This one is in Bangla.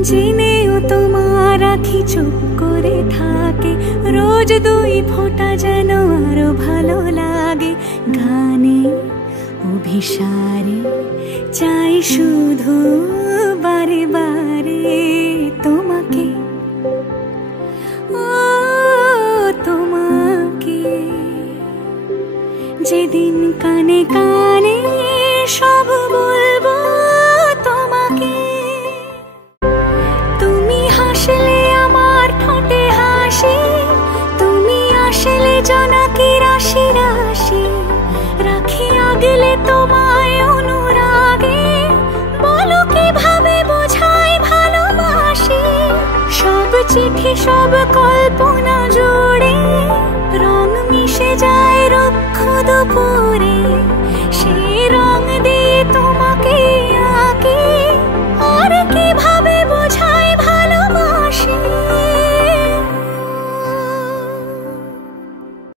জেনেও তোমার আখি চুপ করে থাকে, রোজ দুই ফোঁটা যেন আরো ভালো লাগে। গানে অভিসারে চাই শুধু বারে বারে তোমাকে, ও তোমাকে। যেদিন কানে কানে সব বলবো তোমাকে, তুমি হাসলে আমার ঠোঁটে হাসি, তুমি আসলে জোনাকি রাশি রাশি। রাখি আগলে তোমায় অনুরাগে, বলো কিভাবে বোঝাই ভালোবাসি। সব চিঠি সব কল্পনা জুড়ে রং মিশে যায় রুক্ষ দুপুরে।